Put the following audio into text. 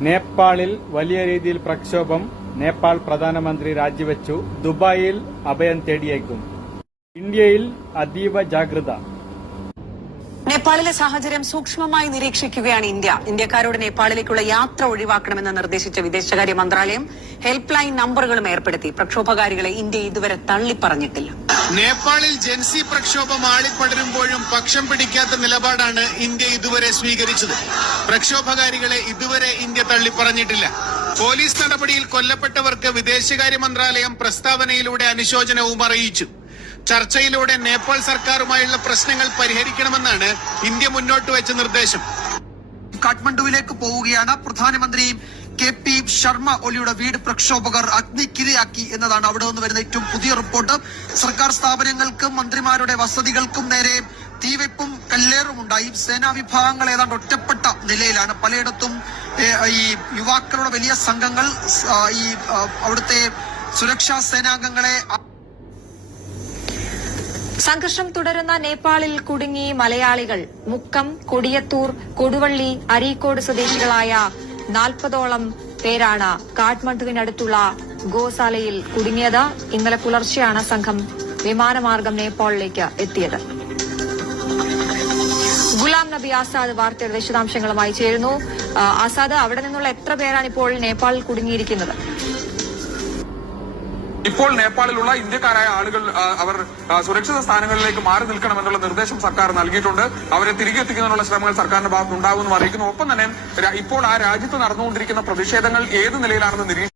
നേപ്പാളിൽ വലിയ രീതിയിൽ പ്രക്ഷോഭം നേപ്പാൾ പ്രധാനമന്ത്രി രാജിവെച്ചു. ദുബായിൽ അഭയം തേടിയേക്കും. ഇന്ത്യയിൽ അതീവ ജാഗ്രത. നേപ്പാളിലെ സാഹചര്യം സൂക്ഷ്മമായി നിരീക്ഷിക്കുകയാണ് ഇന്ത്യ. ഇന്ത്യക്കാരോട് നേപ്പാളിലേക്കുള്ള യാത്ര ഒഴിവാക്കണമെന്ന് നിർദ്ദേശിച്ച വിദേശകാര്യ മന്ത്രാലയം ഹെൽപ്പ് ലൈൻ നമ്പറുകളും ഏർപ്പെടുത്തി. പ്രക്ഷോഭകാരികളെ ഇന്ത്യ ഇതുവരെ തള്ളിപ്പറഞ്ഞിട്ടില്ല. നേപ്പാളിൽ ജൻസി പ്രക്ഷോഭം ആളിപ്പടരുമ്പോഴും പക്ഷം പിടിക്കാത്ത നിലപാടാണ് ഇന്ത്യ ഇതുവരെ സ്വീകരിച്ചത്. പ്രക്ഷോഭകാരികളെ ഇതുവരെ ഇന്ത്യ തള്ളിപ്പറഞ്ഞിട്ടില്ല. പോലീസ് നടപടിയിൽ കൊല്ലപ്പെട്ടവർക്ക് വിദേശകാര്യ മന്ത്രാലയം പ്രസ്താവനയിലൂടെ അനുശോചനവും അറിയിച്ചു. ചർച്ചയിലൂടെ നേപ്പാൾ സർക്കാരുമായുള്ള പ്രശ്നങ്ങൾ പരിഹരിക്കണമെന്നാണ് ഇന്ത്യ മുന്നോട്ട് വെച്ച നിർദ്ദേശം. കാഠ്മണ്ഡുവിലേക്ക് പോവുകയാണ് പ്രധാനമന്ത്രി കെ പി ശർമ്മ ഒലിയുടെ വീട് പ്രക്ഷോഭകർ അഗ്നിക്കിരയാക്കി എന്നതാണ് അവിടെ നിന്ന് വരുന്ന ഏറ്റവും പുതിയ റിപ്പോർട്ട്. സർക്കാർ സ്ഥാപനങ്ങൾക്കും മന്ത്രിമാരുടെ വസതികൾക്കും നേരെ തീവെപ്പും കല്ലേറും ഉണ്ടായി. സേനാ വിഭാഗങ്ങൾ ഏതാണ്ട് ഒറ്റപ്പെട്ട നിലയിലാണ്. പലയിടത്തും ഈ യുവാക്കളുടെ വലിയ സംഘങ്ങൾ ഈ അവിടുത്തെ സുരക്ഷാ സേനാംഗങ്ങളെ സംഘർഷം തുടരുന്ന നേപ്പാളിൽ കുടുങ്ങി മലയാളികൾ. മുക്കം കൊടിയത്തൂർ കൊടുവള്ളി അരീക്കോട് സ്വദേശികളായ നാൽപ്പതോളം പേരാണ് കാഠ്മണ്ഡുവിനടുത്തുള്ള ഗോസാലയിൽ കുടുങ്ങിയത്. ഇന്നലെ പുലർച്ചെയാണ് സംഘം വിമാനമാർഗം നേപ്പാളിലേക്ക് എത്തിയത്. ഗുലാം നബി ആസാദ് വാർത്തയുടെ വിശദാംശങ്ങളുമായി ചേരുന്നു. ആസാദ് അവിടെ നിന്നുള്ള എത്ര പേരാണ് ഇപ്പോൾ നേപ്പാളിൽ കുടുങ്ങിയിരിക്കുന്നത്? ഇപ്പോൾ നേപ്പാളിലുള്ള ഇന്ത്യക്കാരായ ആളുകൾ അവർ സുരക്ഷിത സ്ഥാനങ്ങളിലേക്ക് മാറി നിൽക്കണമെന്നുള്ള നിർദ്ദേശം സർക്കാർ നൽകിയിട്ടുണ്ട്. അവരെ തിരികെ എത്തിക്കുന്നതിനുള്ള ശ്രമങ്ങൾ സർക്കാരിന്റെ ഭാഗത്തുണ്ടാകുമെന്നും അറിയിക്കുന്നു. ഒപ്പം തന്നെ ഇപ്പോൾ ആ രാജ്യത്ത് നടന്നുകൊണ്ടിരിക്കുന്ന പ്രതിഷേധങ്ങൾ ഏത് നിലയിലാണെന്ന് നിരീക്ഷിച്ചു